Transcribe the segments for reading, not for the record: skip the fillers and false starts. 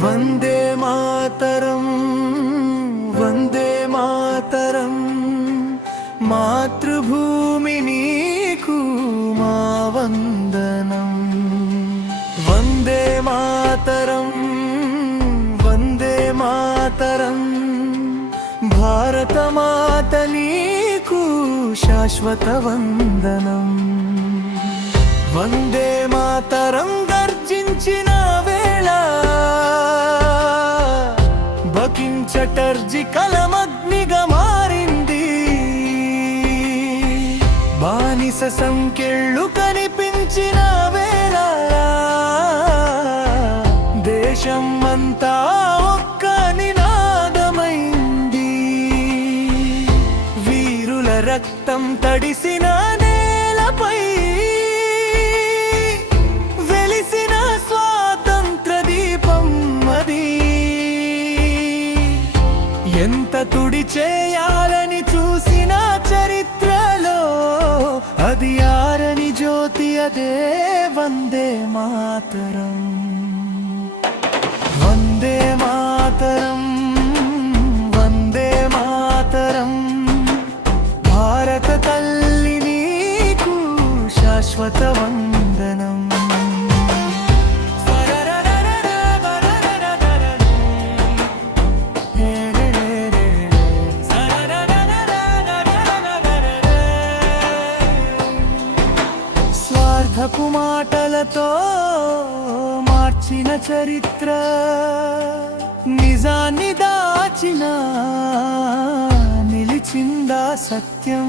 వందే మాతరం వందే మాతరం మాతృభూమి నీకు మా వందనం వందే మాతరం వందే మాతరం భారత మాత నీకు శాశ్వత వందనం వందే మాతరం గర్జించిన వేళ చటర్జీ కలమగ్నిగా మారింది బానిస సంకెళ్ళు కనిపించిన వేళ దేశం అంతా ఒక్క నినాదమైంది వీరుల రక్తం తడిసిన నేలపై వెలిసిన స్వాతంత్ర దీపం అది ఎంత తుడి చేయాలని చూసిన చరిత్రలో అది ఆరని జ్యోతి అదే వందే మాతరం వందే మాతరం వందే మాతరం భారత తల్లి నీకు శాశ్వత వందనం స్వార్థపు మాటలతో మార్చిన చరిత్ర నిజాన్ని దాచిన నిలిచిందా సత్యం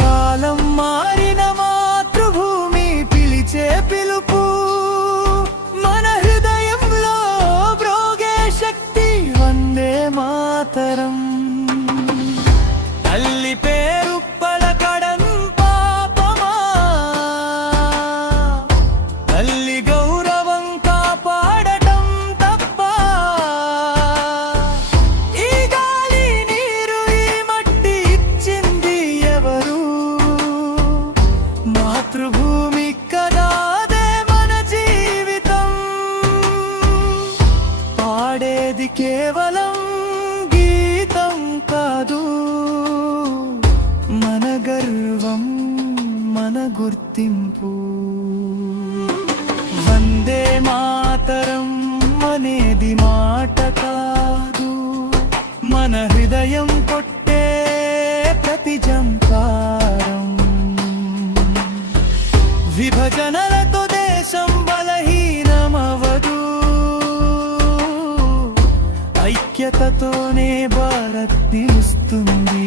కాలం మారిన మాతృభూమి పిలిచే పిలుపు మన హృదయంలో బ్రోగే శక్తి వందే మాతరం తల్లి పేరు పలకడం పాపమా తల్లి గౌరవం కాపాడటం తప్ప ఈ గాలి నీరు ఈ మట్టి ఇచ్చింది ఎవరు మాతృభూమి కదాదే మన జీవితం పాడేది కేవలం గీతం కాదు మన గర్వం మన గుర్తింపు వందే మాతరం అనేది మాట కాదు మన హృదయం కొట్టే ప్రతి జంకారం విభజనలతో దేశం బలహీనమవదు ఐక్యతతోనే భారత్ నిలుస్తుంది